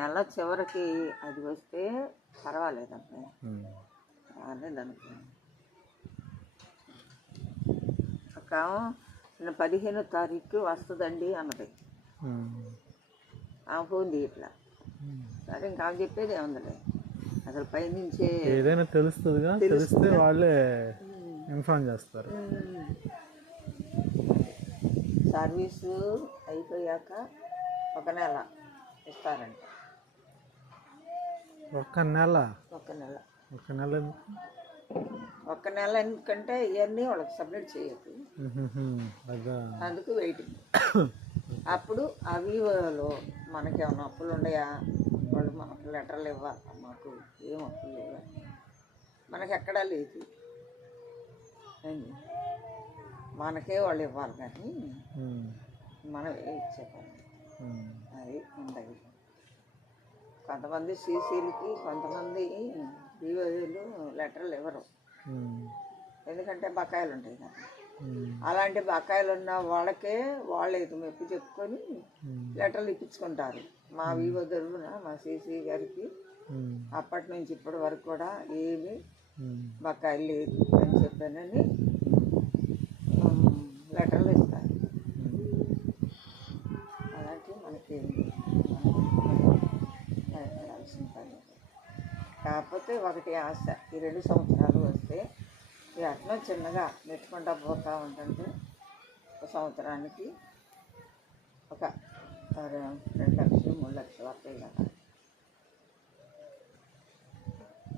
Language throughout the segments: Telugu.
నెల చివరికి అది వస్తే పర్వాలేదమ్మా, రాలేదనుకో. ఒక 15వ తారీఖు వస్తుందండి అన్నది. ఆమె ఫోన్ తీయట్లా. సరే ఇంకా ఆమె చెప్పేది ఏముందిలే, అసలు పైనుంచే ఏదైనా తెలుస్తుందిగా, తెలిస్తే వాళ్ళే ఇన్ఫార్మ్ చేస్తారు. సర్వీసు అయిపోయాక 1 నెల ఇస్తారంట. 1 నెల? 1 నెల. 1 నెల 1 నెల ఎందుకంటే ఇవన్నీ వాళ్ళకి సబ్మిట్ చేయొద్దు, అందుకు వెయిటింగ్. అప్పుడు అవివోలో మనకేమన్నా అప్పులు ఉన్నాయా, వాళ్ళు మనకు లెటర్లు ఇవ్వాలి. మాకు ఏం అప్పులు ఇవ్వాలి, మనకి ఎక్కడా లేదు, మనకే వాళ్ళు ఇవ్వాలి, కానీ మనం ఇచ్చేవాళ్ళం. అది ఉండదు. కొంతమంది సీసీలకి, కొంతమంది వివోలు లెటర్లు ఇవ్వరు, ఎందుకంటే బకాయిలు ఉంటాయి కదా. అలాంటి బకాయిలు ఉన్న వాళ్ళకే వాళ్ళే మెప్పు చెప్పుకొని లెటర్లు ఇప్పించుకుంటారు. మా వివో తరఫున మా సీసీ గారికి అప్పటి నుంచి ఇప్పటి వరకు కూడా ఏమీ బకాయిలు లేదు అని చెప్పానని లెటర్లు ఇస్తారు. అలాంటివి మనకి భయపడాల్సిన పని. కాకపోతే ఒకటి ఆశ, ఈ 2 సంవత్సరాలు వస్తే ఈ అట్లా చిన్నగా నెట్టుకుంటా పోతూ ఉంటుంటే ఒక సంవత్సరానికి ఒక 2 లక్షలు 3 లక్షలు వస్తాయి కదా.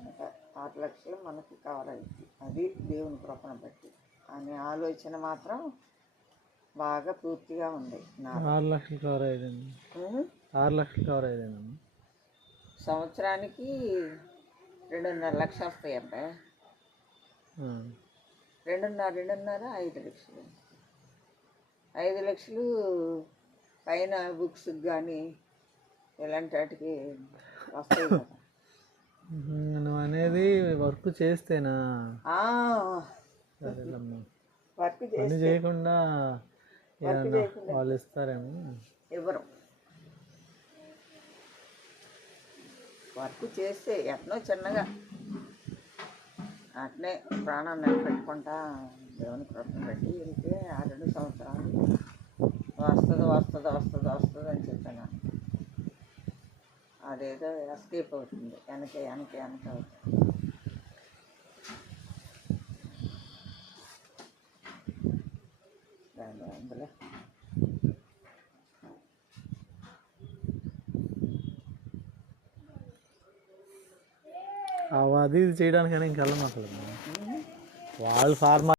ఒక 6 లక్షలు మనకి కవర్ అవుతుంది. అది దేవుని కృపను బట్టి అనే ఆలోచన మాత్రం బాగా పూర్తిగా ఉంది. 6 లక్షలు కవర్ అయ్యింది. 6 లక్షలు కవర్ అయ్యింది. సంవత్సరానికి 2.5 లక్షలు వస్తాయి అబ్బాయి. 2.5 5 లక్షలు. 5 లక్షలు పైన బుక్స్కి కానీ ఇలాంటి వాటికి వస్తాయి కదా. నువ్వు అనేది వర్క్ చేస్తేనా? వర్క్ పని చేయకుండా వాళ్ళు ఇస్తారేమో. ఇవ్వరు. వర్క్ చేస్తే ఎట్నో చిన్నగా అట్నే ప్రాణాన్ని నిలబెట్టుకుంటా దేవుని కృపను పెట్టి వెళ్తే ఆ 2 సంవత్సరాలు వస్తుంది వస్తుంది వస్తుంది వస్తుంది అని చెప్పాను. అదేదో ఎస్కేప్ అవుతుంది, వెనక అవుతుంది. అందులో అది ఇది చేయడానికైనా ఇంకెళ్ళను అసలు. వాళ్ళు ఫార్మా